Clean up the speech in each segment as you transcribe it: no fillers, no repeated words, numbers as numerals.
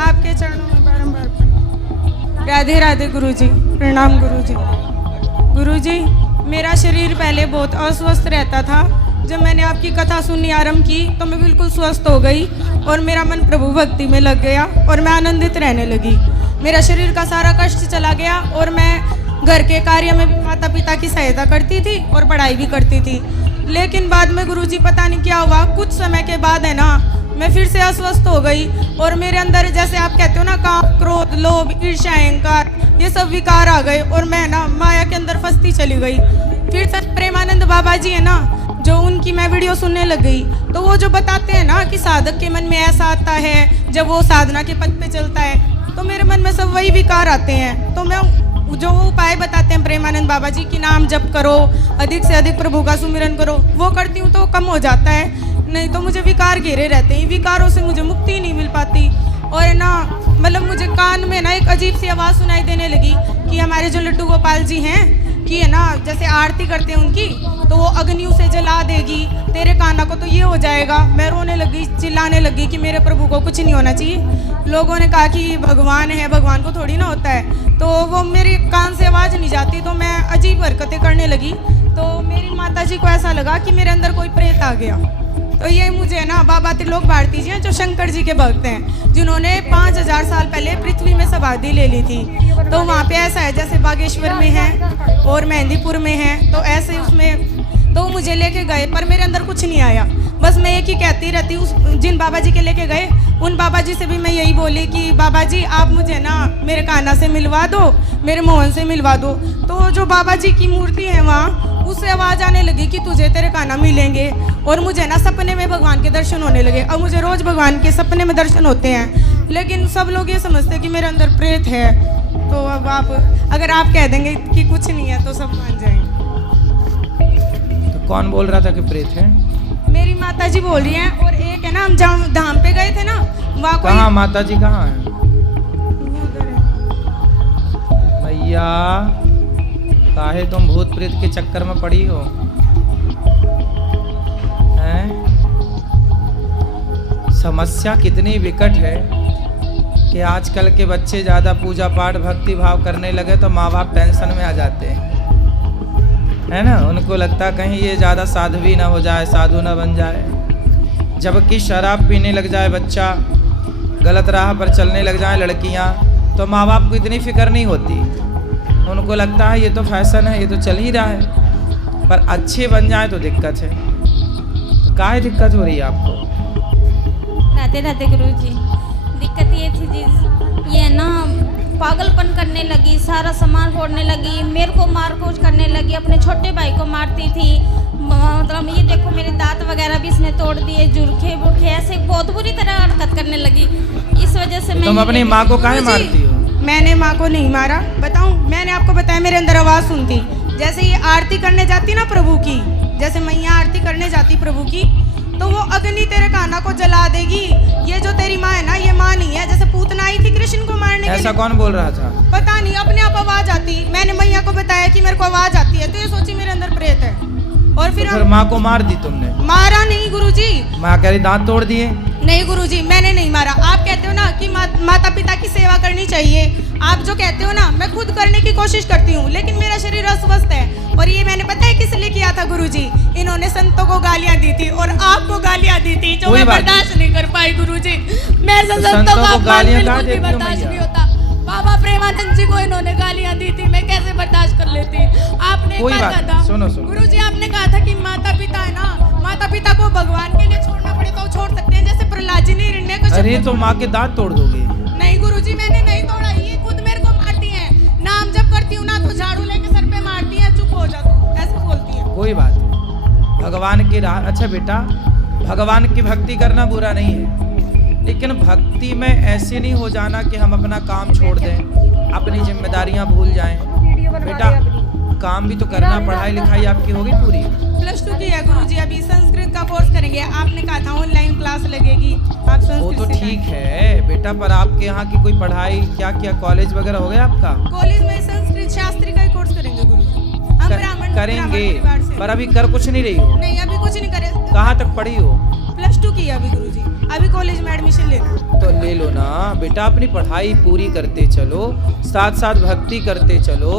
आपके चरणों में बारंबार राधे राधे गुरुजी, प्रणाम गुरुजी। गुरुजी, मेरा शरीर पहले बहुत अस्वस्थ रहता था। जब मैंने आपकी कथा सुननी आरंभ की तो मैं बिल्कुल स्वस्थ हो गई और मेरा मन प्रभु भक्ति में लग गया और मैं आनंदित रहने लगी। मेरा शरीर का सारा कष्ट चला गया और मैं घर के कार्य में भी माता पिता की सहायता करती थी और पढ़ाई भी करती थी। लेकिन बाद में गुरुजी पता नहीं क्या हुआ, कुछ समय के बाद है ना मैं फिर से अस्वस्थ हो गई और मेरे अंदर जैसे आप कहते हो ना काम, क्रोध, लोभ, ईर्ष्या, अहंकार, ये सब विकार आ गए और मैं ना माया के अंदर फंसती चली गई। फिर से प्रेमानंद बाबा जी है ना, जो उनकी मैं वीडियो सुनने लग गई तो वो जो बताते हैं ना कि साधक के मन में ऐसा आता है जब वो साधना के पथ पे चलता है तो मेरे मन में सब वही विकार आते हैं। तो मैं जो वो उपाय बताते हैं प्रेमानंद बाबा जी कि नाम जप करो, अधिक से अधिक प्रभु का सुमिरन करो, वो करती हूँ तो कम हो जाता है, नहीं तो मुझे विकार घेरे रहते हैं। विकारों से मुझे मुक्ति नहीं मिल पाती और है ना मतलब मुझे कान में ना एक अजीब सी आवाज़ सुनाई देने लगी कि हमारे जो लड्डू गोपाल जी हैं कि है ना जैसे आरती करते हैं उनकी तो वो अग्नियों से जला देगी तेरे काना को, तो ये हो जाएगा। मैं रोने लगी, चिल्लाने लगी कि मेरे प्रभु को कुछ नहीं होना चाहिए। लोगों ने कहा कि भगवान है, भगवान को थोड़ी ना होता है। तो वो मेरे कान से आवाज़ नहीं जाती तो मैं अजीब हरकतें करने लगी। तो मेरी माता जी को ऐसा लगा कि मेरे अंदर कोई प्रेत आ गया। तो ये मुझे ना बाबा त्रिलोक भारती जी हैं जो शंकर जी के भक्त हैं, जिन्होंने 5000 साल पहले पृथ्वी में समाधि ले ली थी। तो वहाँ पे ऐसा है जैसे बागेश्वर में है और मेहंदीपुर में है, तो ऐसे उसमें तो मुझे लेके गए पर मेरे अंदर कुछ नहीं आया। बस मैं एक ही कहती रहती उस जिन बाबा जी के लेके गए उन बाबा जी से भी मैं यही बोली कि बाबा जी आप मुझे ना मेरे कान्हा से मिलवा दो, मेरे मोहन से मिलवा दो। तो जो बाबा जी की मूर्ति है वहाँ उससे आवाज़ आने लगी कि तुझे तेरे कान्हा मिलेंगे और मुझे ना सपने में भगवान के दर्शन होने लगे। अब मुझे रोज़ भगवान के सपने में दर्शन होते हैं, लेकिन सब लोग ये समझते हैं कि मेरे अंदर प्रेत है। तो अब आप अगर आप कह देंगे कि कुछ नहीं है तो सब मान जाएंगे। तो कौन बोल रहा था कि प्रेत है? मेरी माता जी बोल रही हैं और एक है ना हम जहाँ धाम पे गए थे ना वहाँ कोई। कहाँ माता जी कहाँ है? भैया काहे तुम भूत प्रेत के चक्कर में पड़ी हो हैं? समस्या कितनी विकट है कि आजकल के बच्चे ज़्यादा पूजा पाठ भक्ति भाव करने लगे तो माँ बाप टेंशन में आ जाते हैं, है ना। उनको लगता कहीं ये ज़्यादा साध्वी ना हो जाए, साधु ना बन जाए। जबकि शराब पीने लग जाए बच्चा, गलत राह पर चलने लग जाए लड़कियाँ, तो माँ बाप को इतनी फिक्र नहीं होती। उनको लगता है ये तो फैशन है, ये तो चल ही रहा है। पर अच्छे बन जाए तो दिक्कत है। तो काहे दिक्कत हो रही है आपको? राधे राधे गुरुजी। दिक्कत ये थी जी, ये ना पागलपन करने लगी, सारा सामान फोड़ने लगी, मेरे को मार कूच करने लगी, अपने छोटे भाई को मारती थी। मतलब ये देखो मेरे दांत वगैरह भी इसने तोड़ दिए, जुर्खे बुरखे ऐसे बहुत बुरी तरह हरकत करने लगी। इस वजह से मैं तुम अपनी माँ को काहे मारती हो? मैंने माँ को नहीं मारा, बताऊं मैंने आपको बताया मेरे अंदर आवाज़ सुनती। जैसे ये आरती करने जाती ना प्रभु की, जैसे मैया आरती करने जाती प्रभु की तो वो अग्नि तेरे कान्हा को जला देगी। ये जो तेरी माँ है ना ये माँ नहीं है, जैसे पूतना आई थी कृष्ण को मारने के लिए। ऐसा कौन बोल रहा था? पता नहीं, अपने आप आवाज़ आती। मैंने मैया को बताया कि मेरे को आवाज़ आती है तो ये सोची मेरे अंदर प्रेत है। और फिर माँ को मार दी तुमने? मारा नहीं गुरुजी। माँ कह रही दांत तोड़ दिए? नहीं गुरुजी मैंने नहीं मारा। आप कहते हो ना कि माता पिता की सेवा करनी चाहिए, आप जो कहते हो ना मैं खुद करने की कोशिश करती हूँ, लेकिन मेरा शरीर अस्वस्थ है। और ये मैंने पता है किस लिए किया था गुरुजी? इन्होंने संतों को गालियाँ दी थी और आपको गालियाँ दी थी जो मैं बर्दाश्त नहीं कर पाई गुरुजी। मैं संतों को गालियाँ बिल्कुल भी बर्दाश्त नहीं होता। बाबा प्रेमानंद जी को इन्होंने गालियाँ दी थी, मैं कैसे बर्दाश्त कर लेती। आपने कोई बात कहा था सुनो गुरुजी, आपने कहा था कि माता पिता है ना, माता पिता को भगवान के लिए छोड़ना पड़े तो छोड़ सकते हैं, जैसे प्रहलाद जी ने हिरण्य को। अरे तो माँ के दांत तोड़ दोगे? नहीं गुरुजी मैंने नहीं तोड़ा, ये खुद मेरे को मारती है। नाम जब करती हूँ ना तो झाड़ू लेके सर पे मारती है, चुप हो जा तू, ऐसे बोलती है। कोई बात नहीं, भगवान की राह। अच्छा बेटा, भगवान की भक्ति करना बुरा नहीं है, लेकिन भक्ति में ऐसे नहीं हो जाना कि हम अपना काम छोड़ दें, अपनी जिम्मेदारियां भूल जाएं। बेटा काम भी तो करना, पढ़ाई लिखाई आपकी होगी पूरी? +2 की है गुरुजी, अभी संस्कृत का कोर्स करेंगे। आपने कहा था ऑनलाइन क्लास लगेगी, आप संस्कृत वो तो ठीक है बेटा, पर आपके यहाँ की कोई पढ़ाई क्या किया, कॉलेज वगैरह हो गया आपका? कॉलेज में संस्कृत शास्त्री का ही कोर्स करेंगे गुरुजी। हम ब्राह्मण करेंगे, परिवार से। पर अभी कर कुछ नहीं रही हो? नहीं अभी कुछ नहीं करे। कहाँ तक पढ़ी हो? +2 की है अभी गुरुजी, अभी कॉलेज में एडमिशन लेना। तो ले ले लो ना बेटा, अपनी पढ़ाई पूरी करते चलो, साथ साथ भक्ति करते चलो,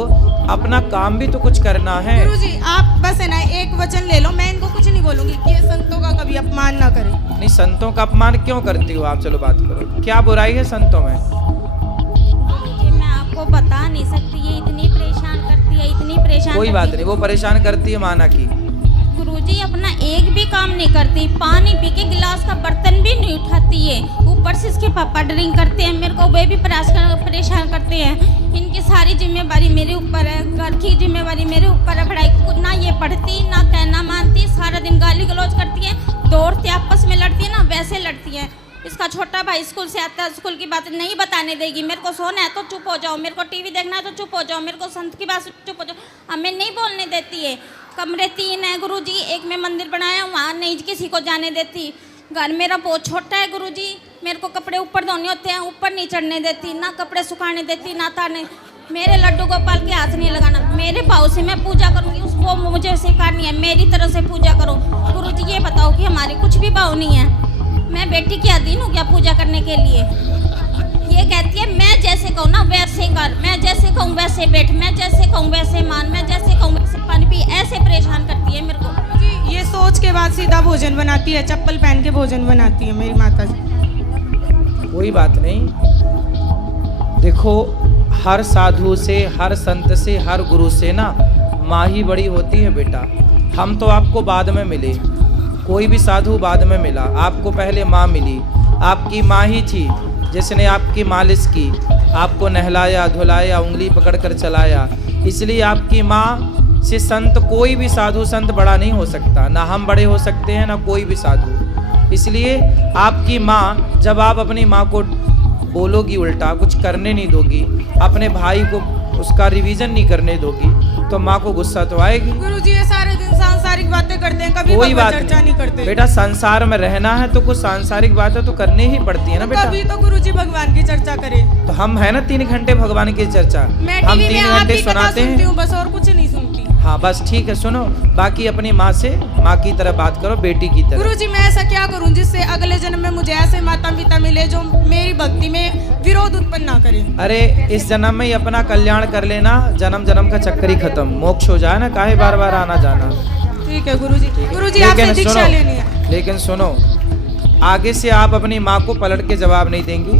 अपना काम भी तो कुछ करना है। गुरुजी आप बस है ना एक वचन ले लो, मैं इनको कुछ नहीं बोलूंगी कि ये संतों का कभी अपमान ना करें। नहीं, संतों का अपमान क्यों करती हो आप? चलो बात करो, क्या बुराई है संतों में? गुरुजी मैं आपको बता नहीं सकती, ये इतनी परेशान करती है, इतनी परेशान कोई करती बात है। नहीं, वो परेशान करती है माना की। गुरुजी अपना एक भी काम नहीं करती, पानी पी के गिलास का बर्तन भी नहीं उठाती है, ऊपर से इसके पापा ड्रिंक करते हैं, मेरे को वे भी परेशान करते हैं। इनकी सारी जिम्मेवारी मेरे ऊपर है, घर की जिम्मेवारी मेरे ऊपर है, पढ़ाई को ना ये पढ़ती ना कहना मानती, सारा दिन गाली गलौज करती है, दौड़ती आपस में लड़ती है ना वैसे लड़ती है। इसका छोटा भाई स्कूल से आता है, स्कूल की बात नहीं बताने देगी, मेरे को सोना है तो चुप हो जाओ, मेरे को टीवी देखना है तो चुप हो जाओ, मेरे को संत की बात चुप हो जाओ, हमें नहीं बोलने देती है। कमरे 3 हैं गुरुजी, एक में मंदिर बनाया, वहाँ नहीं किसी को जाने देती। घर मेरा बहुत छोटा है गुरुजी, मेरे को कपड़े ऊपर धोने होते हैं, ऊपर नहीं चढ़ने देती, ना कपड़े सुखाने देती ना तारने। मेरे लड्डू गोपाल के हाथ नहीं लगाना, मेरे भाव से मैं पूजा करूँगी, उसको मुझे सिखानी है, मेरी तरह से पूजा करो। गुरुजी ये बताओ कि हमारे कुछ भी भाव नहीं है, मैं बेटी की अधीन हूँ क्या पूजा करने के लिए? ये कहती है मैं जैसे कहूँ ना वैसे कर, मैं जैसे कहूँ वैसे बैठ, मैं जैसे कहूँ वैसे मान, मैं जैसे कहूँ वैसे पानी पी, ऐसे परेशान करती है मेरे को। जी ये सोच के बाद सीधा भोजन बनाती है, चप्पल पहन के भोजन बनाती है मेरी माता जी। कोई बात नहीं, देखो हर साधु से, हर संत से, हर गुरु से ना माँ ही बड़ी होती है बेटा। हम तो आपको बाद में मिले, कोई भी साधु बाद में मिला, आपको पहले माँ मिली। आपकी माँ ही थी जिसने आपकी मालिश की, आपको नहलाया धुलाया, उंगली पकड़कर चलाया। इसलिए आपकी माँ से संत, कोई भी साधु संत बड़ा नहीं हो सकता, ना हम बड़े हो सकते हैं ना कोई भी साधु। इसलिए आपकी माँ, जब आप अपनी माँ को बोलोगी उल्टा, कुछ करने नहीं दोगी, अपने भाई को उसका रिवीजन नहीं करने दोगी, तो माँ को गुस्सा तो आएगी। गुरुजी ये सारे दिन सांसारिक बातें करते हैं, कभी कोई बात चर्चा नहीं करते। बेटा, संसार में रहना है तो कुछ सांसारिक बातें तो करनी ही पड़ती है ना बेटा। कभी तो गुरुजी भगवान की चर्चा करे। तो हम है ना 3 घंटे भगवान की चर्चा, मैं हम टीवी 3 में घंटे आपकी कथा सुनाते सुनती हैं। हूँ बस, और कुछ नहीं सुनती। हाँ बस ठीक है, सुनो, बाकी अपनी माँ से माँ की तरह बात करो, बेटी की तरह। गुरुजी मैं ऐसा क्या करूं जिससे अगले जन्म में मुझे ऐसे माता पिता मिले जो मेरी भक्ति में विरोध उत्पन्न ना करे। अरे इस जन्म में ही अपना कल्याण कर लेना, जन्म जन्म का चक्कर ही खत्म, मोक्ष हो जाए ना, काहे बार बार आना जाना। ठीक है गुरुजी। गुरुजी लेकिन आपसे दीक्षा सुनो, लेनी है। लेकिन सुनो, आगे से आप अपनी माँ को पलट के जवाब नहीं देंगी,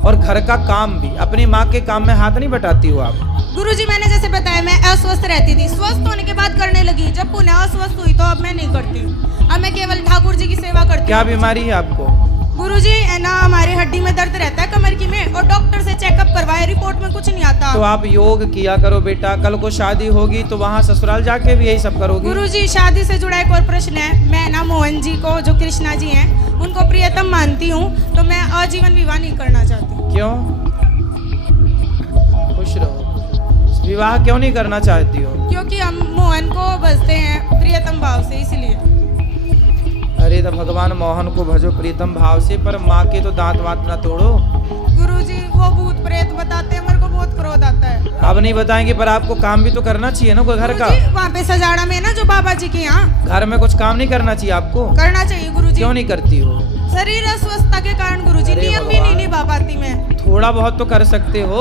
और घर का काम भी, अपनी माँ के काम में हाथ नहीं बटाती हो आप। गुरुजी मैंने जैसे बताया मैं अस्वस्थ रहती थी, स्वस्थ होने के बाद करने लगी, जब पुनः अस्वस्थ हुई तो अब मैं नहीं करती, अब मैं केवल ठाकुर जी की सेवा करती हूँ। क्या बीमारी है आपको? गुरुजी है ना हमारी हड्डी में दर्द रहता है कमर की में, और डॉक्टर से चेकअप करवाया, रिपोर्ट में कुछ नहीं आता। तो आप योग किया करो बेटा, कल को शादी होगी तो वहाँ ससुराल जाके भी यही सब करोगी। गुरुजी शादी से जुड़ा एक और प्रश्न है, मैं ना मोहन जी को, जो कृष्णा जी हैं, उनको प्रियतम मानती हूँ, तो मैं आजीवन विवाह नहीं करना चाहती। क्यों? खुश रहो, विवाह क्यों नहीं करना चाहती हो? क्योंकि हम मोहन को भजते हैं प्रियतम भाव से, इसलिए। अरे तो भगवान मोहन को भजो प्रीतम भाव से, पर माँ के तो दांत वात ना तोड़ो। गुरुजी वो भूत प्रेत बताते हैं, मेरे को बहुत क्रोध आता है। अब नहीं बताएंगे, पर आपको काम भी तो करना चाहिए ना कोई घर का। वहाँ पे सजाड़ा में ना जो बाबा जी के यहाँ, घर में कुछ काम नहीं करना चाहिए आपको? करना चाहिए गुरुजी। क्यों नहीं करती हो? शरीर अस्वस्थता के कारण गुरुजी, अरे नियम भी भगवान। नहीं निभा पाती मैं। थोड़ा बहुत तो कर सकते हो।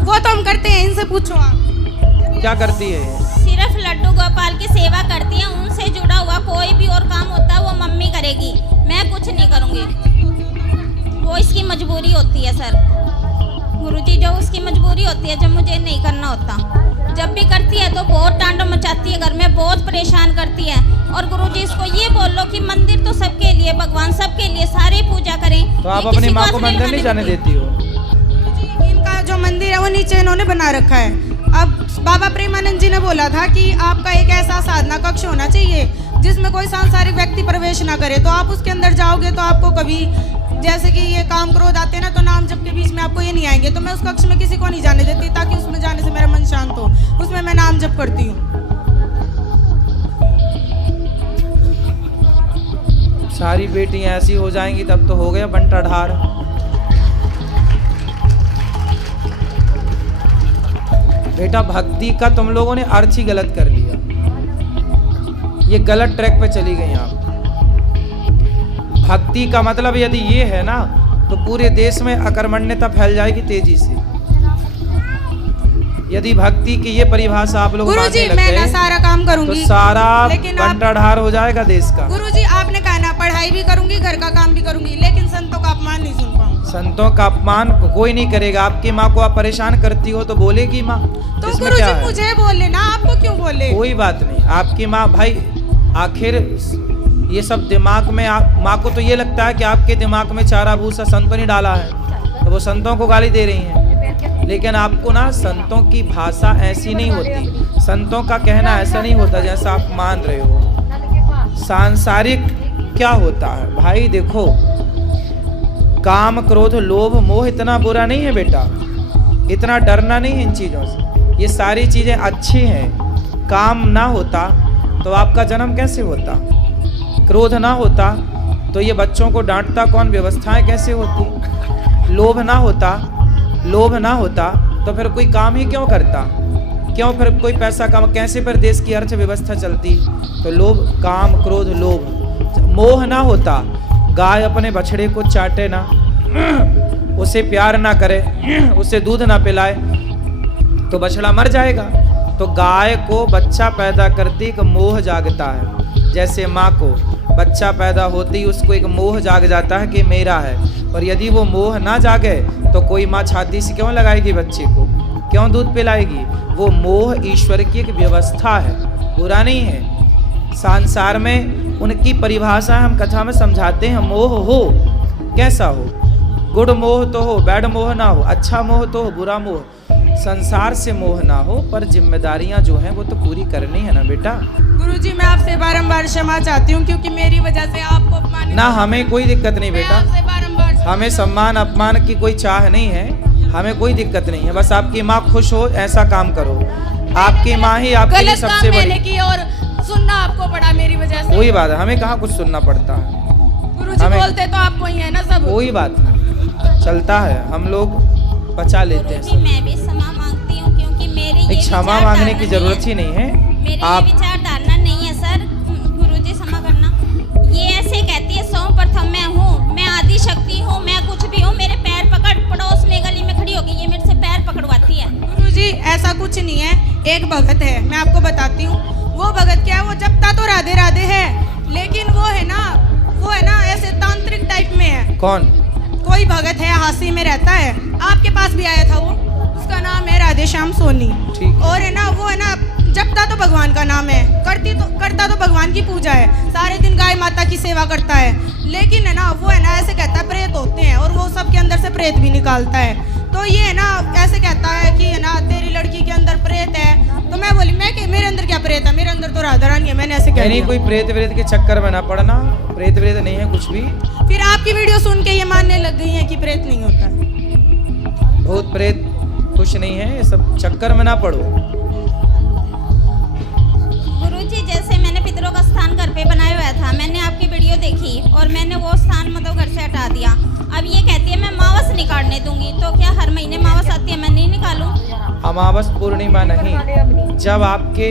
वो तो हम करते हैं, इनसे पूछो आप। क्या करती है? सिर्फ लड्डू गोपाल की सेवा करती है, उनसे जुड़ा हुआ कोई भी और काम होता है वो मम्मी करेगी, मैं कुछ नहीं करूँगी, वो इसकी मजबूरी होती है सर। गुरुजी जो उसकी मजबूरी होती है, जब मुझे नहीं करना होता, जब भी करती है तो बहुत टांडो मचाती है, घर में बहुत परेशान करती है। और गुरुजी इसको ये बोल लो कि मंदिर तो सबके लिए, भगवान सबके लिए, सारे पूजा करें। तो आप अपनी माँ को मंदिर नहीं जाने देती हो? इनका जो मंदिर है वो नीचे इन्होंने बना रखा है। अब बाबा प्रेमानंद जी ने बोला था कि आपका एक ऐसा साधना कक्ष होना चाहिए जिसमें कोई सांसारिक व्यक्ति प्रवेश ना करे, तो आप उसके अंदर जाओगे तो आपको कभी, जैसे कि ये काम क्रोध आते हैं ना, तो नाम जप के बीच में आपको ये नहीं आएंगे। तो मैं उस कक्ष में किसी को नहीं जाने देती, ताकि उसमें जाने से मेरा मन शांत हो, उसमें मैं नाम जप करती हूँ। सारी बेटियां ऐसी हो जाएंगी तब तो हो गया बंटा ढार। बेटा भक्ति का तुम लोगों ने अर्थ ही गलत कर लिया, ये गलत ट्रैक पे चली गई आप। भक्ति का मतलब यदि ये है ना तो पूरे देश में अकर्मण्यता फैल जाएगी तेजी से। यदि भक्ति की ये परिभाषा आप लोग गुरुजी मानने लग मैं ना गए सारा काम तो करूंगी, सारा लेकिन आप बंटाढार हो जाएगा देश का। गुरुजी आपने कहा ना पढ़ाई भी करूंगी, घर का काम भी करूंगी, लेकिन संतों का अपमान नहीं सुन पाऊंगी। संतों का अपमान कोई नहीं करेगा। आपकी माँ को आप परेशान करती हो तो बोलेगी माँ, तो इसमें गुरुजी क्या है? मुझे बोले ना, आपको क्यों बोले? कोई बात नहीं। आपकी माँ भाई आखिर ये सब दिमाग में माँ को तो ये लगता है कि आपके दिमाग में चारा भूसा संतों ने डाला है, तो वो संतों को गाली दे रही हैं। लेकिन आपको ना संतों की भाषा ऐसी नहीं होती, संतों का कहना ऐसा नहीं होता जैसा आप मान रहे हो। सांसारिक क्या होता है भाई, देखो काम क्रोध लोभ मोह इतना बुरा नहीं है बेटा, इतना डरना नहीं है इन चीज़ों से। ये सारी चीज़ें अच्छी हैं। काम ना होता तो आपका जन्म कैसे होता, क्रोध ना होता तो ये बच्चों को डांटता कौन, व्यवस्थाएं कैसे होती, लोभ ना होता तो फिर कोई काम ही क्यों करता, क्यों फिर कोई पैसा कम, कैसे फिर देश की अर्थव्यवस्था चलती। तो लोभ, काम क्रोध लोभ, मोह ना होता, गाय अपने बछड़े को चाटे ना, उसे प्यार ना करे, उसे दूध ना पिलाए तो बछड़ा मर जाएगा। तो गाय को बच्चा पैदा करती एक मोह जागता है, जैसे माँ को बच्चा पैदा होते ही उसको एक मोह जाग जाता है कि मेरा है। और यदि वो मोह ना जागे तो कोई माँ छाती से क्यों लगाएगी बच्चे को, क्यों दूध पिलाएगी। वो मोह ईश्वर की एक व्यवस्था है, बुरा नहीं है। संसार में उनकी परिभाषा हम कथा में समझाते हैं। मोह हो कैसा हो, गुड मोह तो हो, बैड मोह ना हो, अच्छा मोह तो हो, बुरा मोह, संसार से मोह ना हो, पर जिम्मेदारियां जो हैं वो तो पूरी करनी है ना बेटा। गुरुजी मैं आपसे बारंबार क्षमा चाहती हूँ, क्योंकि मेरी वजह से आपको अपमान ना हमें कोई दिक्कत नहीं मैं बेटा, आपसे बारंबार हमें सम्मान अपमान की कोई चाह नहीं है, हमें कोई दिक्कत नहीं है। बस आपकी माँ खुश हो ऐसा काम करो, आपकी माँ ही आपके लिए गलत काम सबसे मैंने बड़ी। की और सुनना आपको पड़ा मेरी वजह से। कोई बात है, हमें कहाँ कुछ सुनना पड़ता है, गुरुजी हमें- बोलते तो आपको ही है ना सब। कोई बात नहीं, चलता है, हम लोग बचा लेते हैं गुरुजी सब। मैं भी क्षमा मांगती हूँ, क्योंकि मेरी ये क्षमा विचारधारा मांगने की नहीं जरूरत है। ही नहीं है। मेरी आप ये विचारधारा नहीं है सर, गुरुजी क्षमा करना। ये ऐसे कहती है सर्वप्रथम मैं हूँ, मैं आदि शक्ति हूँ, मैं कुछ भी हूँ, मेरे पैर पकड़, पड़ोस में गली में खड़ी होगी ये मेरे से पैर पकड़वाती है। गुरुजी ऐसा कुछ नहीं है, एक भगत है, मैं आपको बताती हूँ। वो भगत क्या है, वो जपता तो राधे राधे है, लेकिन वो है ना ऐसे तांत्रिक टाइप में है। कौन? कोई भगत है, हासी में रहता है, आपके पास भी आया था वो, उसका नाम है राधे श्याम सोनी। ठीक। और है ना वो है ना जपता तो भगवान का नाम है, करता तो भगवान की पूजा है, सारे दिन गाय माता की सेवा करता है, लेकिन है ना वो है ना ऐसे कहता है प्रेत होते हैं, और वो सबके अंदर से प्रेत भी निकालता है। तो ये है ना ऐसे कहता है कि है ना तेरी लड़की के अंदर प्रेत है। तो मैं बोली मेरे अंदर क्या प्रेत है, मेरे अंदर तो राधा रानी है, मैंने ऐसे कह नहीं दिया। कोई प्रेत व्रेत के चक्कर में ना पड़ना, प्रेत व्रेत नहीं है कुछ भी। फिर आपकी वीडियो सुन के ये मानने लग गई है कि प्रेत नहीं होता। भूत प्रेत कुछ नहीं है, ये सब चक्कर में ना पड़ो। गुरुजी जैसे मैंने पितरों का स्थान घर पे बनाया हुआ था, मैंने आपकी वीडियो देखी और मैंने वो स्थान मतलब घर से हटा दिया। अब ये कहती है मैं मावस निकालने दूंगी, तो क्या हर महीने मावस आती है, मैं नहीं निकालूं? अमावस पूर्णिमा नहीं, जब आपके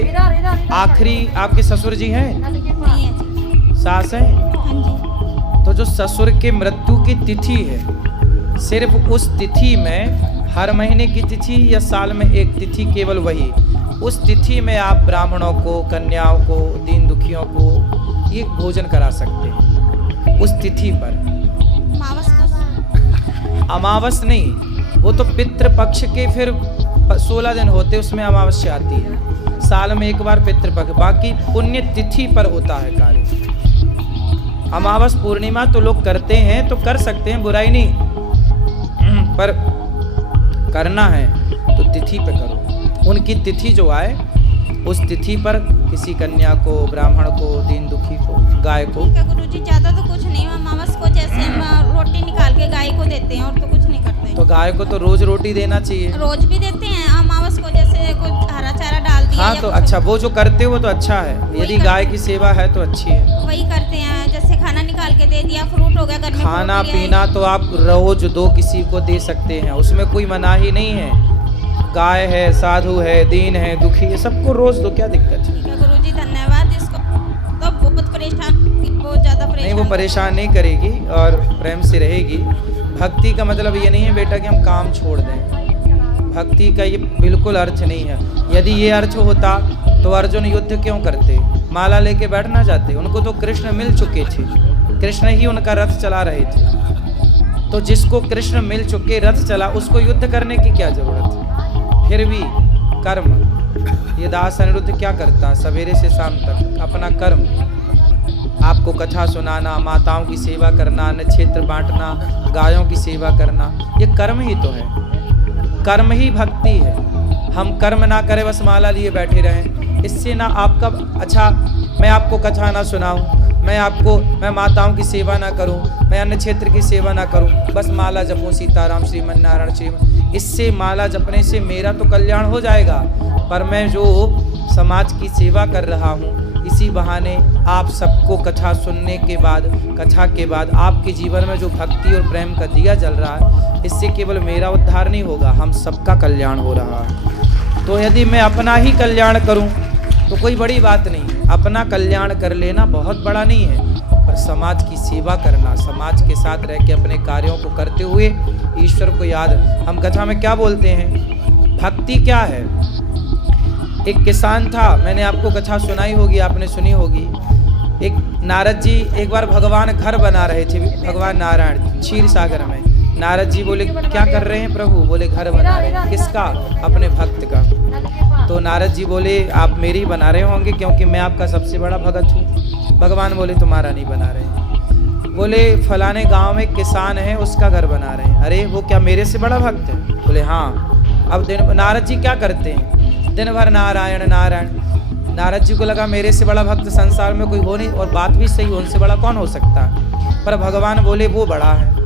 आखिरी आपके ससुर जी हैं, नहीं है जी। सास हैं, हाँ जी। तो जो ससुर के मृत्यु की तिथि है, सिर्फ उस तिथि में, हर महीने की तिथि या साल में एक तिथि, केवल वही, उस तिथि में आप ब्राह्मणों को, कन्याओं को, दीन दुखियों को ये भोजन करा सकते हैं उस तिथि पर। मावस तो अमावस नहीं, वो तो पितृपक्ष के फिर 16 दिन होते, उसमें अमावस्या आती है, साल में एक बार पितृपक्ष, बाकी पुण्य तिथि पर होता है कार्य। अमावस पूर्णिमा तो लोग करते हैं तो कर सकते हैं, बुराई नहीं, पर करना है तो तिथि पे करो। उनकी तिथि जो आए उस तिथि पर किसी कन्या को, ब्राह्मण को, दीन दुखी को, गाय को। ठीक है गुरुजी, ज़्यादा तो कुछ नहीं, अमावस को जैसे हम रोटी निकाल के गाय को देते हैं और तो कुछ नहीं करते। तो गाय को तो रोज रोटी देना चाहिए। रोज भी देते हैं, अमावस को जैसे कुछ हरा चारा डाल दिया। हाँ या तो कुछ अच्छा, वो जो करते हो वो तो अच्छा है, यदि करते गाय की सेवा है तो अच्छी है। वही करते हैं, जैसे खाना निकाल के दे दिया, फ्रूट हो गया घर में, खाना फ्रूट लिया, पीना तो आप रोज दो किसी को दे सकते हैं, उसमें कोई मनाही नहीं है। गाय है, साधु है, दीन है, दुखी है, सबको रोज दो, क्या दिक्कत है? ठीक है गुरुजी धन्यवाद। इसको तो बहुत परेशान, बहुत ज़्यादा नहीं, परेशान। वो परेशान नहीं करेगी और प्रेम से रहेगी। भक्ति का मतलब ये नहीं है बेटा कि हम काम छोड़ दें। भक्ति का ये बिल्कुल अर्थ नहीं है। यदि ये अर्थ होता तो अर्जुन युद्ध क्यों करते, माला लेके बैठ ना जाते। उनको तो कृष्ण मिल चुके थे, कृष्ण ही उनका रथ चला रहे थे। तो जिसको कृष्ण मिल चुके, रथ चला, उसको युद्ध करने की क्या जरूरत। फिर भी कर्म, ये दास अनिरुद्ध क्या करता, सवेरे से शाम तक अपना कर्म, आपको कथा सुनाना, माताओं की सेवा करना, अन्न क्षेत्र बांटना, गायों की सेवा करना, ये कर्म ही तो है। कर्म ही भक्ति है। हम कर्म ना करें, बस माला लिए बैठे रहें, इससे ना आपका अच्छा, मैं आपको कथा ना सुनाऊं, मैं माताओं की सेवा ना करूं, मैं अन्न क्षेत्र की सेवा ना करूं, बस माला जपूं सीताराम श्रीमन नारायण श्रीमन, इससे माला जपने से मेरा तो कल्याण हो जाएगा, पर मैं जो समाज की सेवा कर रहा हूं, इसी बहाने आप सबको कथा सुनने के बाद, कथा के बाद आपके जीवन में जो भक्ति और प्रेम का दिया जल रहा है, इससे केवल मेरा उद्धार नहीं होगा, हम सबका कल्याण हो रहा है। तो यदि मैं अपना ही कल्याण करूं तो कोई बड़ी बात नहीं, अपना कल्याण कर लेना बहुत बड़ा नहीं है, पर समाज की सेवा करना, समाज के साथ रह के अपने कार्यों को करते हुए ईश्वर को याद। हम कथा में क्या बोलते हैं, भक्ति क्या है। एक किसान था, मैंने आपको कथा सुनाई होगी, आपने सुनी होगी। एक नारद जी एक बार भगवान घर बना रहे थे, भगवान नारायण क्षीर सागर में। नारद जी बोले क्या कर रहे हैं प्रभु, बोले घर बना रहे हैं। किसका, अपने भक्त का। तो नारद जी बोले आप मेरी बना रहे होंगे क्योंकि मैं आपका सबसे बड़ा भगत हूँ। भगवान बोले तुम्हारा नहीं बना रहे। बोले फलाने गांव में किसान है, उसका घर बना रहे हैं। अरे वो क्या मेरे से बड़ा भक्त है? बोले हाँ। अब नारद जी क्या करते हैं, दिन भर नारायण नारायण। नारद जी को लगा मेरे से बड़ा भक्त संसार में कोई हो नहीं, और बात भी सही, उनसे बड़ा कौन हो सकता है। पर भगवान बोले वो बड़ा है।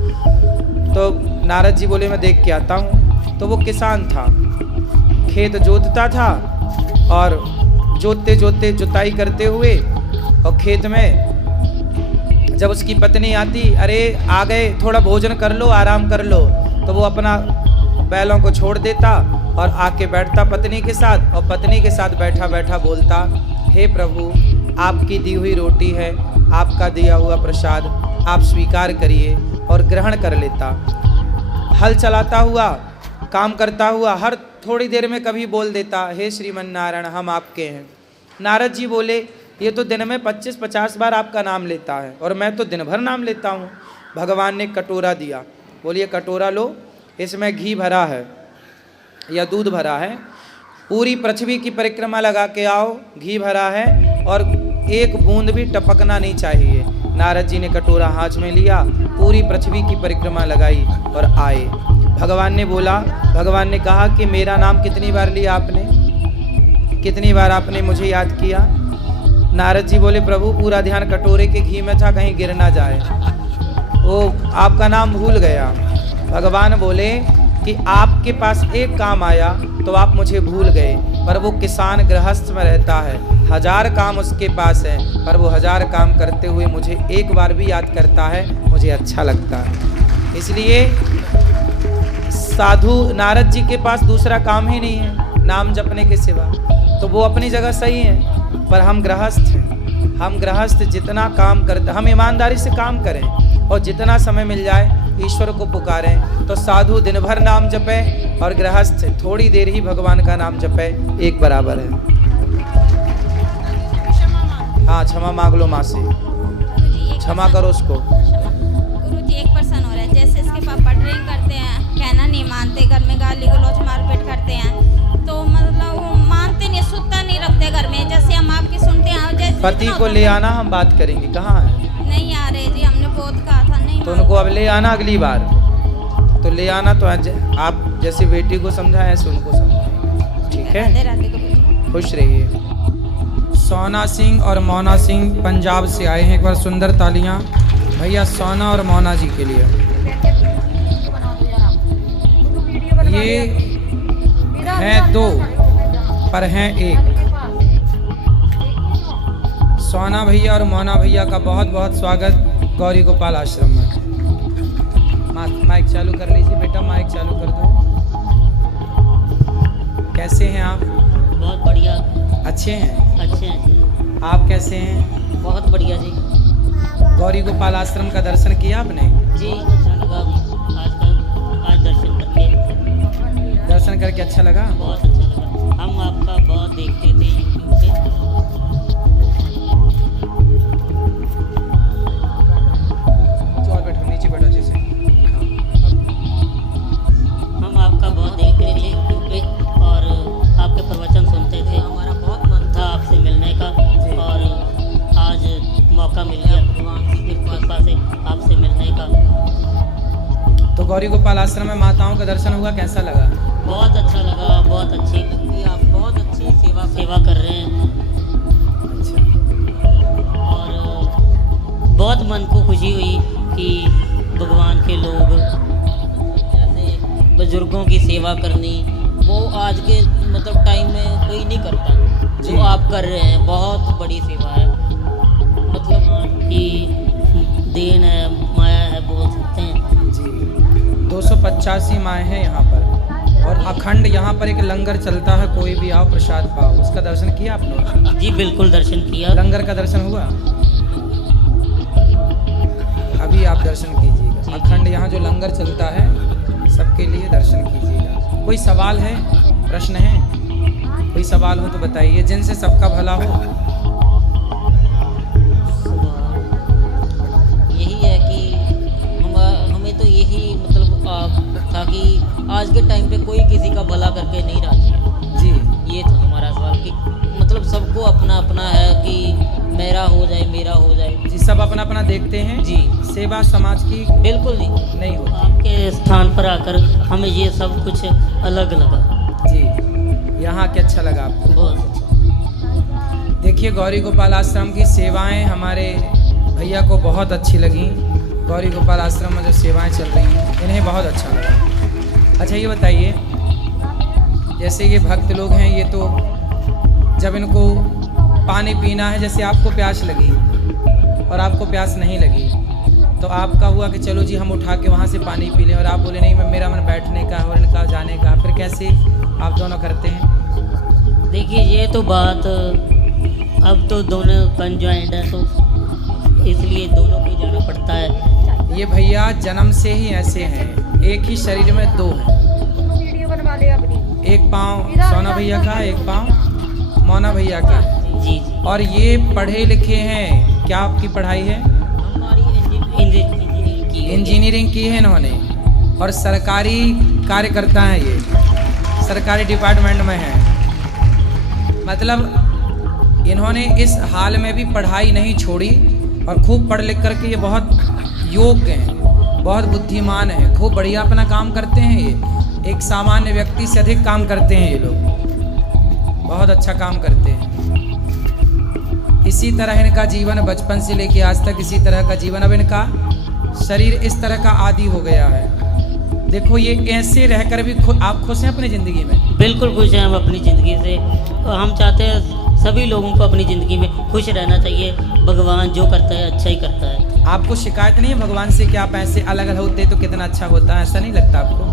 तो नारद जी बोले मैं देख के आता हूँ। तो वो किसान था, खेत जोतता था, और जोतते जोतते जुताई करते हुए, और खेत में जब उसकी पत्नी आती, अरे आ गए, थोड़ा भोजन कर लो, आराम कर लो, तो वो अपना बैलों को छोड़ देता और आके बैठता पत्नी के साथ, और पत्नी के साथ बैठा बैठा बोलता, हे प्रभु आपकी दी हुई रोटी है, आपका दिया हुआ प्रसाद आप स्वीकार करिए, और ग्रहण कर लेता। हल चलाता हुआ, काम करता हुआ, हर थोड़ी देर में कभी बोल देता, हे श्रीमन नारायण हम आपके हैं। नारद जी बोले ये तो दिन में 25-50 बार आपका नाम लेता है, और मैं तो दिन भर नाम लेता हूँ। भगवान ने कटोरा दिया, बोलिए कटोरा लो, इसमें घी भरा है या दूध भरा है, पूरी पृथ्वी की परिक्रमा लगा के आओ, घी भरा है और एक बूंद भी टपकना नहीं चाहिए। नारद जी ने कटोरा हाथ में लिया, पूरी पृथ्वी की परिक्रमा लगाई और आए। भगवान ने बोला, भगवान ने कहा कि मेरा नाम कितनी बार लिया आपने, कितनी बार आपने मुझे याद किया। नारद जी बोले प्रभु पूरा ध्यान कटोरे के घी में था, कहीं गिर ना जाए, वो आपका नाम भूल गया। भगवान बोले कि आपके पास एक काम आया तो आप मुझे भूल गए, पर वो किसान गृहस्थ में रहता है, 1000 काम उसके पास है, पर वो 1000 काम करते हुए मुझे एक बार भी याद करता है, मुझे अच्छा लगता है। इसलिए साधु नारद जी के पास दूसरा काम ही नहीं है नाम जपने के सिवा, तो वो अपनी जगह सही है, पर हम गृहस्थ हैं। हम गृहस्थ जितना काम करते, हम ईमानदारी से काम करें और जितना समय मिल जाए ईश्वर को पुकारें। तो साधु दिन भर नाम जपे और गृहस्थ थोड़ी देर ही भगवान का नाम जपे, एक बराबर है। हाँ क्षमा मांग लो माँ से, क्षमा करो उसको। गुरुजी एक पर्सन हो रहा है, जैसे इसके पापा ड्रिंक करते हैं, कहना नहीं मानते, घर में गाली गलौज मारपीट करते हैं, तो मतलब वो मानते नहीं, सुनता नहीं रखते घर में। जैसे हम आपकी सुनते हैं, पति को ले आना, हम बात करेंगे। कहाँ है? नहीं आ रहे जी, हमने बहुत कहा था नहीं। तो उनको अब ले आना, अगली बार तो ले आना। तो आप जैसे बेटी को समझाएं ऐसे उनको समझाएं, ठीक है? खुश रहिए। सोना सिंह और मोना सिंह पंजाब से आए हैं, एक बार सुंदर तालियां भैया सोना और मोना जी के लिए। ये हैं दो पर हैं एक। सोना भैया और मोना भैया का बहुत बहुत स्वागत गौरी गोपाल आश्रम में। माइक चालू कर लीजिए बेटा, माइक चालू कर दो। कैसे हैं आप? बहुत बढ़िया। अच्छे हैं? अच्छे हैं। आप कैसे हैं? बहुत बढ़िया जी। गौरी गोपाल आश्रम का दर्शन किया आपने? जी अच्छा लगा। आज कि अच्छा लगा? बहुत अच्छा लगा। हम आपका बहुत देखते थे यूट्यूब पे। और बैठो, नीचे बैठो जैसे। हम आपका बहुत देखते थे यूट्यूब पे और आपके प्रवचन सुनते थे। हमारा बहुत मन था आपसे मिलने का और आज मौका मिल गया भगवान की कृपा से आपसे मिलने का। तो गौरी गोपाल आश्रम में माताओं का दर्शन हुआ, कैसा लगा? बहुत अच्छा लगा, बहुत अच्छी लगती। आप बहुत अच्छी सेवा कर रहे हैं अच्छा। और बहुत मन को खुशी हुई कि भगवान के लोग जैसे बुजुर्गों की सेवा करनी, वो आज के मतलब टाइम में कोई नहीं करता, जो आप कर रहे हैं। बहुत बड़ी सेवा है, मतलब कि देन है, माया है, बोल सकते हैं। जी 285 माएँ हैं यहाँ पर और अखंड यहाँ पर एक लंगर चलता है, कोई भी आओ प्रसाद पाओ। उसका दर्शन किया आप लोग? जी बिल्कुल दर्शन किया। लंगर का दर्शन हुआ? अभी आप दर्शन कीजिएगा। अखंड यहाँ जो लंगर चलता है सबके लिए दर्शन कीजिएगा। कोई सवाल है, प्रश्न है? कोई सवाल हो तो बताइए, जिनसे सबका भला हो। यही है कि हमें तो यही मतलब था कि आज के टाइम पे कोई किसी का भला करके नहीं राजी है। जी ये था हमारा सवाल कि मतलब सबको अपना अपना है कि मेरा हो जाए, मेरा हो जाए। जी, सब अपना अपना देखते हैं। जी सेवा समाज की बिल्कुल नहीं होती। आपके स्थान पर आकर हमें ये सब कुछ अलग लगा। जी, यहाँ क्या अच्छा लगा आपको? बहुत अच्छा। देखिए, गौरी गोपाल आश्रम की सेवाएं हमारे भैया को बहुत अच्छी लगी। गौरी गोपाल आश्रम में जो सेवाएं चल रही हैं इन्हें बहुत अच्छा लगा। अच्छा ये बताइए, जैसे ये भक्त लोग हैं, ये तो जब इनको पानी पीना है, जैसे आपको प्यास लगी और आपको प्यास नहीं लगी, तो आपका हुआ कि चलो जी हम उठा के वहाँ से पानी पी लें, और आप बोले नहीं, मेरा मन बैठने का और इनका जाने का, फिर कैसे आप दोनों करते हैं? देखिए ये तो बात अब तो दोनों कंजॉइंट है, तो इसलिए दोनों को जाना पड़ता है। ये भैया जन्म से ही ऐसे हैं, एक ही शरीर में दो हैं। एक पाँव सोना भैया का, एक पाँव मोना भैया का। जी जी। और ये पढ़े लिखे हैं। क्या आपकी पढ़ाई है? हमारी इंजीनियरिंग की है इन्होंने, और सरकारी कार्यकर्ता हैं, ये सरकारी डिपार्टमेंट में हैं। मतलब इन्होंने इस हाल में भी पढ़ाई नहीं छोड़ी और खूब पढ़ लिख करके ये बहुत योग्य हैं, बहुत बुद्धिमान हैं, खूब बढ़िया अपना काम करते हैं। ये एक सामान्य व्यक्ति से अधिक काम करते हैं, ये लोग बहुत अच्छा काम करते हैं। इसी तरह इनका जीवन बचपन से लेके आज तक इसी तरह का जीवन। अब इनका शरीर इस तरह का आदी हो गया है। देखो ये ऐसे रहकर भी आप खुश हैं अपनी ज़िंदगी में? बिल्कुल खुश हैं हम अपनी ज़िंदगी से। हम चाहते हैं सभी लोगों को अपनी ज़िंदगी में खुश रहना चाहिए। भगवान जो करता है अच्छा ही करता है। आपको शिकायत नहीं है भगवान से कि आप ऐसे अलग होते तो कितना अच्छा होता है? ऐसा नहीं लगता आपको?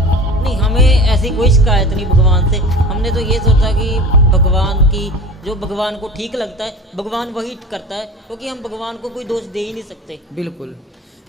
नहीं, हमें ऐसी कोई शिकायत नहीं भगवान से। हमने तो ये सोचा कि भगवान की जो भगवान को ठीक लगता है भगवान वही करता है, क्योंकि हम भगवान को कोई दोष दे ही नहीं सकते। बिल्कुल।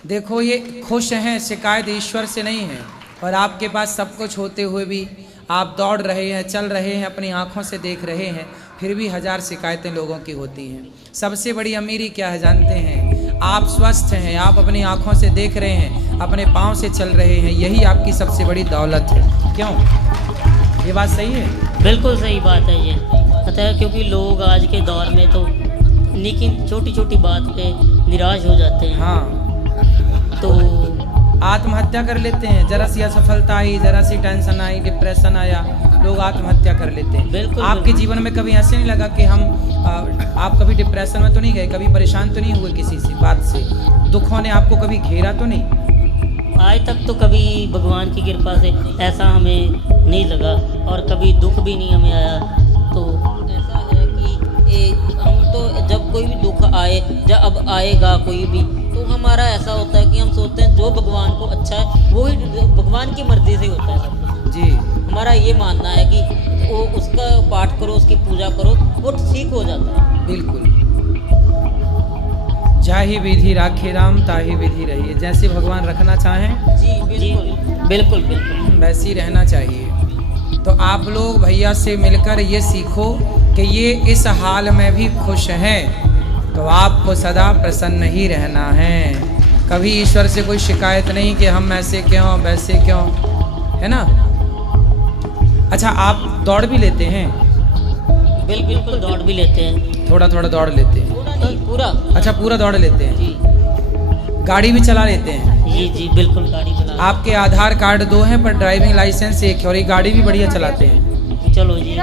देखो ये खुश हैं, शिकायत ईश्वर से नहीं है, और आपके पास सब कुछ होते हुए भी आप दौड़ रहे हैं, चल रहे हैं, अपनी आँखों से देख रहे हैं, फिर भी हजार शिकायतें लोगों की होती हैं। सबसे बड़ी अमीरी क्या है जानते हैं? आप स्वस्थ हैं, आप अपनी आँखों से देख रहे हैं, अपने पाँव से चल रहे हैं, यही आपकी सबसे बड़ी दौलत है। क्यों? ये बात सही है? बिल्कुल सही बात है ये। पता है, क्योंकि लोग आज के दौर में तो लेकिन छोटी छोटी बात पे निराश हो जाते हैं। हाँ, तो आत्महत्या कर लेते हैं। जरा सी असफलता आई, जरा सी टेंशन आई, डिप्रेशन आया, लोग आत्महत्या कर लेते हैं। बिल्कुल। आपके जीवन में कभी ऐसे नहीं लगा कि आप कभी डिप्रेशन में तो नहीं गए, कभी परेशान तो नहीं हुए किसी से बात से? दुखों ने आपको कभी घेरा तो नहीं? आज तक तो कभी भगवान की कृपा से ऐसा हमें नहीं लगा, और कभी दुख भी नहीं हमें आया। तो ऐसा है कि हम तो जब कोई भी दुख आए, जब अब आएगा कोई भी, तो हमारा ऐसा होता है कि हम सोचते हैं जो भगवान को अच्छा है वो ही भगवान की मर्जी से होता है सब कुछ। जी, हमारा ये मानना है कि वो उसका पाठ करो, उसकी पूजा करो, वो ठीक हो जाता है। बिल्कुल। जाहि विधि राखे राम, ताहि विधि रहिए। जैसे भगवान रखना चाहें जी बिल्कुल बिल्कुल बिल्कुल वैसे ही रहना चाहिए। तो आप लोग भैया से मिलकर ये सीखो कि ये इस हाल में भी खुश हैं, तो आपको सदा प्रसन्न ही रहना है। कभी ईश्वर से कोई शिकायत नहीं कि हम ऐसे क्यों वैसे क्यों, है ना। अच्छा, आप दौड़ भी लेते हैं? बिल्कुल दौड़ भी लेते हैं। थोड़ा थोड़ा दौड़ लेते हैं? पूरा नहीं, पूरा। अच्छा, पूरा दौड़ लेते हैं। जी गाड़ी भी चला लेते हैं? जी बिल्कुल गाड़ी चला। आपके आधार कार्ड 2 हैं पर ड्राइविंग लाइसेंस 1 है, और ये गाड़ी भी बढ़िया चलाते हैं। चलो जी,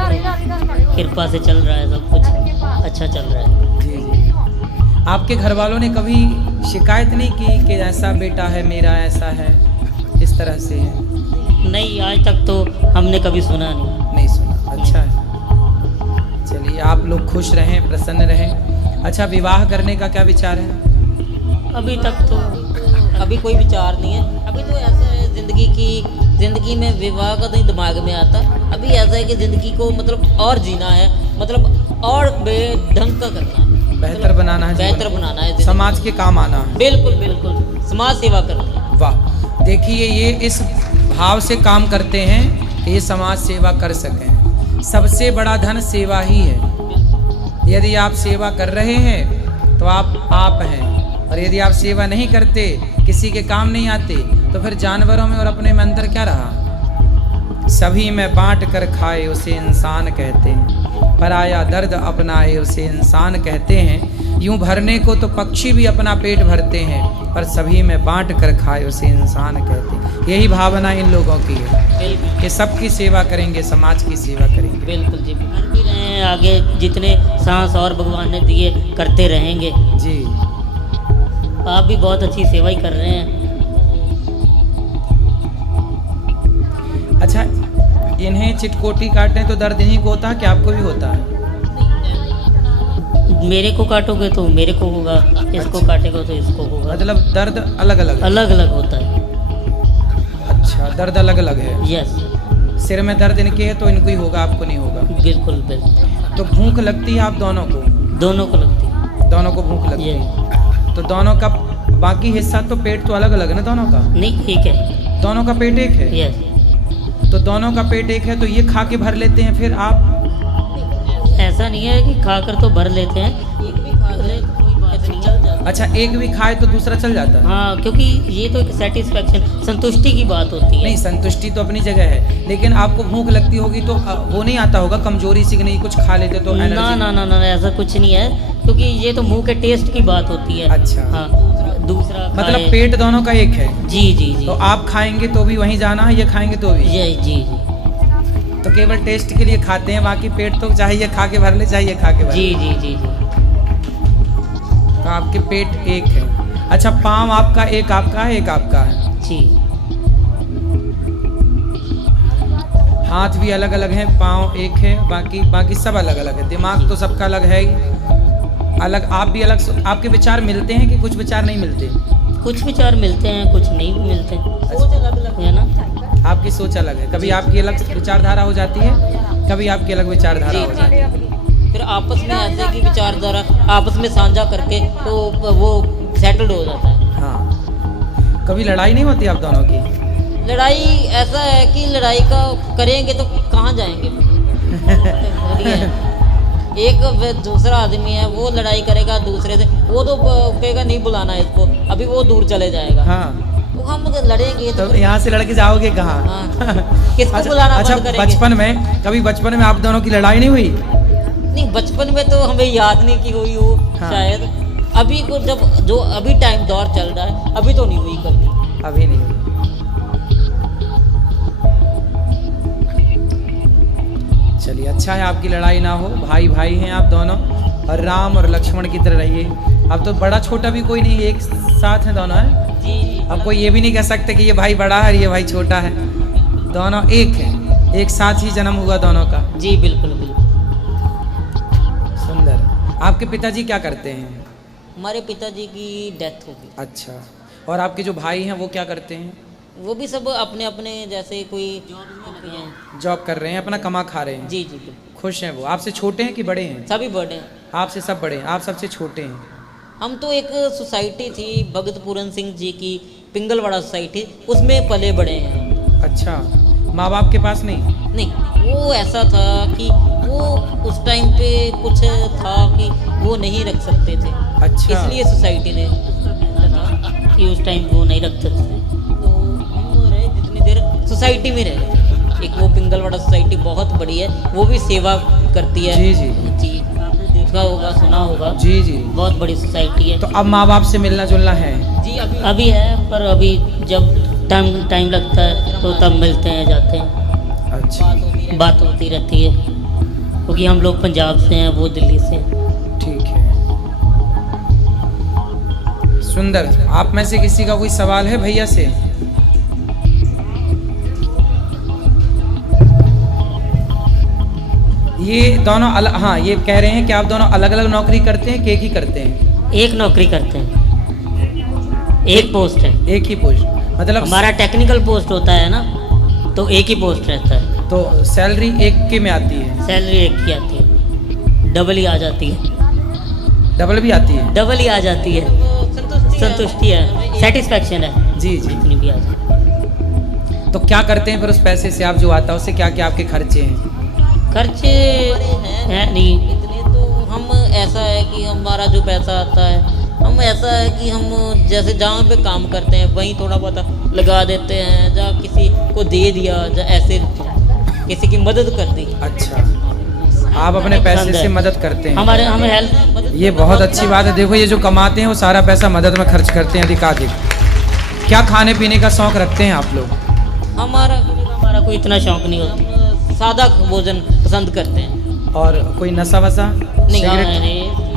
कृपा से चल रहा है, सब कुछ अच्छा चल रहा है। जी जी। आपके घर वालों ने कभी शिकायत नहीं की कि ऐसा बेटा है मेरा, ऐसा है, इस तरह से है? नहीं, आज तक तो हमने कभी सुना नहीं। सुना। अच्छा है, चलिए आप लोग खुश रहें, प्रसन्न रहें। अच्छा, विवाह करने का क्या विचार है? अभी तक तो अभी कोई विचार नहीं है। अभी तो ऐसा है, ज़िंदगी में विवाह का नहीं दिमाग में आता। अभी ऐसा है कि ज़िंदगी को मतलब और जीना है, मतलब और बेढंग का करना है, बेहतर बनाना है, बेहतर बनाना है, समाज के काम आना है। बिल्कुल समाज सेवा करनी है। वाह, देखिए ये इस भाव से काम करते हैं कि ये समाज सेवा कर सकें। सबसे बड़ा धन सेवा ही है। यदि आप सेवा कर रहे हैं तो आप हैं, और यदि आप सेवा नहीं करते, किसी के काम नहीं आते, तो फिर जानवरों में और अपने में अंतर क्या रहा। सभी में बांट कर खाए उसे इंसान कहते हैं, पराया दर्द अपनाए उसे इंसान कहते हैं। यूं भरने को तो पक्षी भी अपना पेट भरते हैं, पर सभी में बांट कर खाए उसे इंसान कहते हैं। यही भावना इन लोगों की है कि सबकी सेवा करेंगे, समाज की सेवा करेंगे। बिल्कुल जी, कर भी रहे हैं। आगे जितने सांस और भगवान ने दिए करते रहेंगे जी। आप भी बहुत अच्छी सेवा ही कर रहे हैं। अच्छा, इन्हें चिटकोटी काटें तो दर्द इन्हीं को होता है कि आपको भी होता है? मेरे को काटोगे तो मेरे को होगा, इसको अच्छा। काटेगा तो इसको होगा। मतलब दर्द अलग अलग? अलग अलग होता है। अच्छा, दर्द अलग अलग है। यस। सिर में दर्द इनके है तो इनको ही होगा, आपको नहीं होगा? बिल्कुल बिल्कुल। तो भूख लगती है आप दोनों को? दोनों को लगती है। दोनों को भूख लगती ये है। तो दोनों का बाकी हिस्सा तो पेट तो अलग अलग है ना दोनों का? नहीं, ठीक है। दोनों का पेट एक है? यस। तो दोनों का पेट एक है तो ये खा के भर लेते हैं, फिर आप? ऐसा नहीं है कि खाकर तो भर लेते हैं, एक भी खा ले तो कोई बात नहीं, चल जाता है। अच्छा, एक भी खाए तो दूसरा चल जाता है? हाँ, क्योंकि ये तो एक सेटिस्फेक्शन, संतुष्टि की बात होती है। नहीं, संतुष्टि तो अपनी जगह है, लेकिन आपको भूख लगती होगी तो वो नहीं आता होगा कमजोरी से कि नहीं कुछ खा लेते तो ना एनर्जी? ना ना ना, ऐसा कुछ नहीं है, क्योंकि ये तो मुंह के टेस्ट की बात होती है। अच्छा। हाँ, दूसरा मतलब खाए- पेट दोनों का एक है? जी जी जी। तो आप खाएंगे तो भी वहीं जाना है, ये खाएंगे तो भी? जी जी जी तो केवल टेस्ट के लिए खाते हैं, बाकी पेट तो चाहिए खा के भर ले, चाहिए खा के भर ले। जी जी जी जी। तो आपके पेट एक है। अच्छा, पाँव आपका एक आपका है, एक आपका है? जी। हाथ भी अलग अलग हैं, पाँव एक है, बाकी सब अलग अलग है। दिमाग तो सबका अलग है ही अलग। आप भी अलग। आपके विचार मिलते हैं कि कुछ विचार नहीं मिलते? कुछ विचार मिलते हैं, कुछ नहीं भी मिलते हैं, सोच अलग अलग है ना। आपकी सोच अलग है, कभी आपकी अलग विचारधारा हो जाती है, कभी आपकी अलग विचारधारा हो जाती है। फिर आपस में ऐसे की विचारधारा आपस में साझा करके तो वो सेटल्ड हो जाता है। हाँ, कभी लड़ाई नहीं होती आप दोनों की? लड़ाई ऐसा है कि लड़ाई का करेंगे तो कहाँ जाएंगे। एक दूसरा आदमी है, वो लड़ाई करेगा दूसरे से, वो तो कहेगा नहीं बुलाना इसको, अभी वो दूर चले जाएगा। हाँ, तो हम लड़ेंगे तो यहाँ से लड़के जाओगे कहाँ? हाँ। किसको बुलाना अच्छा, बंद करेंगे? बचपन में आप दोनों की लड़ाई नहीं हुई? नहीं, बचपन में तो हमें याद नहीं की हुई हो। हाँ। शायद अभी को जो अभी टाइम दौर चल रहा है, अभी तो नहीं हुई कभी। अभी नहीं हुई। चलिए, अच्छा है आपकी लड़ाई ना हो, भाई भाई हैं आप दोनों, और राम और लक्ष्मण की तरह रहिए। अब तो बड़ा छोटा भी कोई नहीं, एक साथ हैं दोनों, है? जी। अब कोई ये भी नहीं कह सकते कि ये भाई बड़ा है और ये भाई छोटा है। दोनों एक हैं, एक साथ ही जन्म हुआ दोनों का। जी बिल्कुल बिल्कुल। सुंदर। आपके पिताजी क्या करते हैं? हमारे पिताजी की डेथ हो गई। अच्छा, और आपके जो भाई हैं वो क्या करते हैं? वो भी सब अपने अपने जैसे कोई हैं। जॉब कर रहे हैं, अपना कमा खा रहे हैं। जी जी बिल्कुल। खुश हैं वो? आपसे छोटे हैं कि बड़े हैं? सभी बड़े हैं। आपसे सब बड़े हैं, आप सबसे छोटे हैं। हम तो एक सोसाइटी थी भगत पूरन सिंह जी की, पिंगलवाड़ा सोसाइटी, उसमें पले बड़े हैं। अच्छा, माँ बाप के पास नहीं? नहीं, वो ऐसा था कि वो उस टाइम पे कुछ था कि वो नहीं रख सकते थे। अच्छा। इसलिए सोसाइटी ने ऐसा था कि उस टाइम वो नहीं रख सकते थे, तो हम रहे जितनी देर सोसाइटी में रहे। एक वो पिंगलवाड़ा सोसाइटी बहुत बड़ी है, वो भी सेवा करती है। जी, जी। जी, आपने देखा होगा, सुना होगा। जी जी। बहुत बड़ी सोसाइटी है। तो अब माँ बाप से मिलना जुलना है? जी अभी है, पर अभी जब टाइम लगता है तो तब मिलते हैं, जाते हैं, अच्छा, बात होती रहती है, क्योंकि हम लोग पंजाब से हैं, वो दिल्ली से हैं। ठीक है, सुंदर। आप में से किसी का कोई सवाल है भैया से? ये दोनों अलग, हाँ, ये कह रहे हैं कि आप दोनों अलग अलग नौकरी करते हैं कि एक ही करते हैं? एक नौकरी करते हैं, एक पोस्ट है। एक ही पोस्ट, मतलब हमारा टेक्निकल पोस्ट होता है ना, तो एक ही पोस्ट रहता है। तो सैलरी एक के में आती है? सैलरी एक की आती है, डबल ही आ जाती है। डबल भी आती है? डबल ही आ जाती है, संतुष्टि है, सेटिस्फैक्शन है। जी जी। जितनी भी आ जाए। तो क्या करते हैं फिर उस पैसे से? आप जो आता है उससे क्या क्या आपके खर्चे हैं? खर्चे हैं नहीं इतने, तो हम ऐसा है कि हमारा जो पैसा आता है, हम ऐसा है कि हम जैसे जहाँ पे काम करते हैं वहीं थोड़ा बहुत लगा देते हैं, जहाँ किसी को दे दिया, जहाँ ऐसे किसी की मदद कर दी। अच्छा, आप अपने पैसे से मदद करते हैं? हमें हेल्प, ये बहुत अच्छी बात है। देखो, ये जो कमाते हैं वो सारा पैसा मदद में खर्च करते हैं अधिकाधिक। क्या खाने पीने का शौक रखते हैं आप लोग? हमारा कोई इतना शौक नहीं होता, सादा भोजन पसंद करते हैं। और कोई नशा वशा? नहीं, सिगरेट?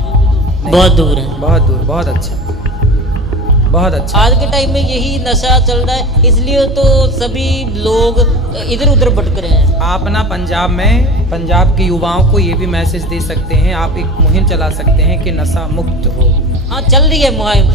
बहुत दूर है। बहुत दूर, बहुत अच्छा, बहुत अच्छा। आज के टाइम में यही नशा चल रहा है, इसलिए तो सभी लोग इधर उधर भटक रहे हैं। आप ना पंजाब में पंजाब के युवाओं को ये भी मैसेज दे सकते हैं, आप एक मुहिम चला सकते हैं कि नशा मुक्त हो। हाँ, चल रही है मुहिम,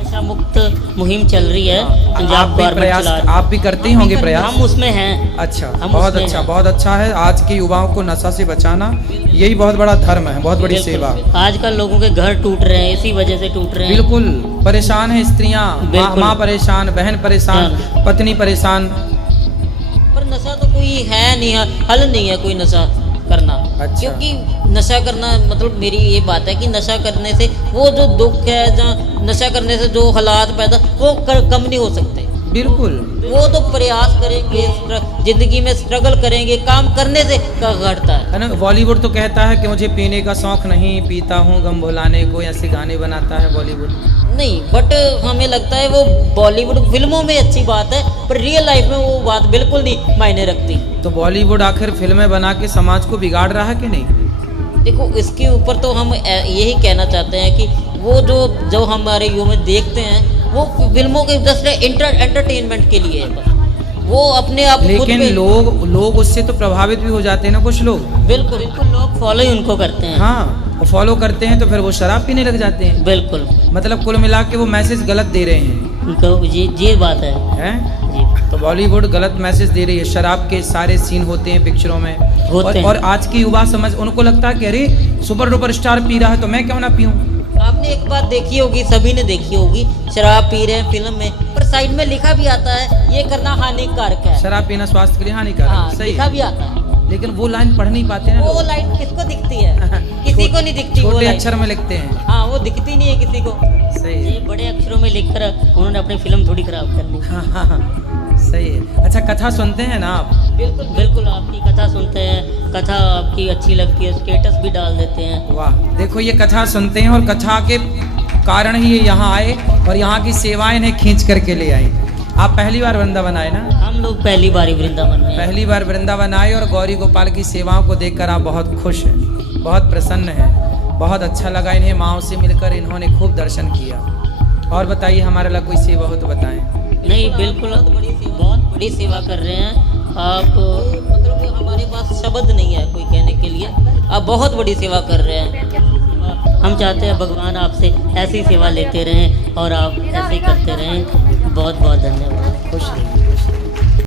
नशा मुक्त मुहिम चल रही है। आप पंजाब भी गवर्नमेंट प्रयास, चला रही है। आप भी करते ही होंगे प्रयास? हम उसमें हैं। अच्छा, हम बहुत उसमें अच्छा, हैं। बहुत अच्छा है। आज के युवाओं को नशा से बचाना यही बहुत बड़ा धर्म है, बहुत बड़ी बिल्कुल। सेवा। आजकल लोगों के घर टूट रहे हैं, इसी वजह से टूट रहे हैं। बिल्कुल परेशान है स्त्रियां, बिल्कुल। माँ परेशान, बहन परेशान, पत्नी परेशान। पर नशा तो कोई है नहीं, हल नहीं है कोई नशा करना। अच्छा। क्योंकि नशा करना मतलब मेरी ये बात है कि नशा करने से वो जो दुख है, जहाँ नशा करने से जो हालात पैदा वो कम नहीं हो सकते। बिल्कुल। वो तो प्रयास करेंगे, जिंदगी में स्ट्रगल करेंगे, काम करने से घटता है ना। बॉलीवुड तो कहता है कि मुझे पीने का शौक नहीं, पीता हूँ गम भुलाने को, ऐसे गाने बनाता है बॉलीवुड। नहीं, बट हमें लगता है वो बॉलीवुड फिल्मों में अच्छी बात है, पर रियल लाइफ में वो बात बिल्कुल नहीं मायने रखती। तो बॉलीवुड आखिर फिल्में बना के समाज को बिगाड़ रहा है कि नहीं? देखो, इसके ऊपर तो हम यही कहना चाहते हैं कि वो जो हमारे युवा में देखते हैं वो फिल्मों के जस्ट एंटरटेनमेंट के लिए है बस। वो अपने आप खुद लेकिन पे लोग उससे तो प्रभावित भी हो जाते हैं ना कुछ लोग। बिल्कुल बिल्कुल, लोग फॉलो ही उनको करते हैं। हाँ, वो फॉलो करते हैं तो फिर वो शराब पीने लग जाते हैं। बिल्कुल, मतलब कुल मिला के वो मैसेज गलत दे रहे हैं, उनको ये बात है हैं? जी। तो बॉलीवुड गलत मैसेज दे रही है। शराब के सारे सीन होते हैं पिक्चरों में, होते हैं। और आज की युवा समझ, उनको लगता है कि अरे सुपर डुपर स्टार पी रहा है तो मैं क्यों ना पीऊं। आपने एक बात देखी होगी, सभी ने देखी होगी, शराब पी रहे हैं फिल्म में, पर साइड में लिखा भी आता है ये करना हानिकारक है। शराब पीना स्वास्थ्य के लिए हानिकारक हाँ, है, सही लिखा है। भी आता है। लेकिन वो लाइन पढ़ नहीं पाते ना वो लोग। लाइन किसको दिखती है? किसी को नहीं दिखती वो छोटे लाइन। अक्षर में लिखते हैं। हाँ, वो दिखती नहीं है किसी को। सही ये है। बड़े अक्षरों में लिखकर उन्होंने अपनी फिल्म थोड़ी खराब कर ली। हाँ हाँ हाँ, सही है। अच्छा, कथा सुनते हैं ना आप? बिल्कुल बिल्कुल, आपकी कथा सुनते हैं, कथा आपकी अच्छी लगती है, स्टेटस भी डाल देते हैं। वाह, देखो ये कथा सुनते हैं और कथा के कारण ही ये यहाँ आए और यहाँ की सेवाएं इन्हें खींच करके ले आई। आप पहली बार वृंदावन आए ना? हम लोग पहली बार ही वृंदावन में। पहली बार वृंदावन आए और गौरी गोपाल की सेवाओं को देखकर आप बहुत खुश हैं, बहुत प्रसन्न हैं, बहुत अच्छा लगा इन्हें माँओं से मिलकर, इन्होंने खूब दर्शन किया। और बताइए, हमारे लिए कोई सेवा हो तो बताएं। नहीं, बिल्कुल बहुत बड़ी सेवा कर रहे हैं आप, मतलब हमारे पास शब्द नहीं है कोई कहने के लिए, आप बहुत बड़ी सेवा कर रहे हैं। हम चाहते हैं भगवान आपसे ऐसी सेवा लेते रहें और आप ऐसे ही करते रहें। बहुत बहुत धन्यवाद। खुश रहिए।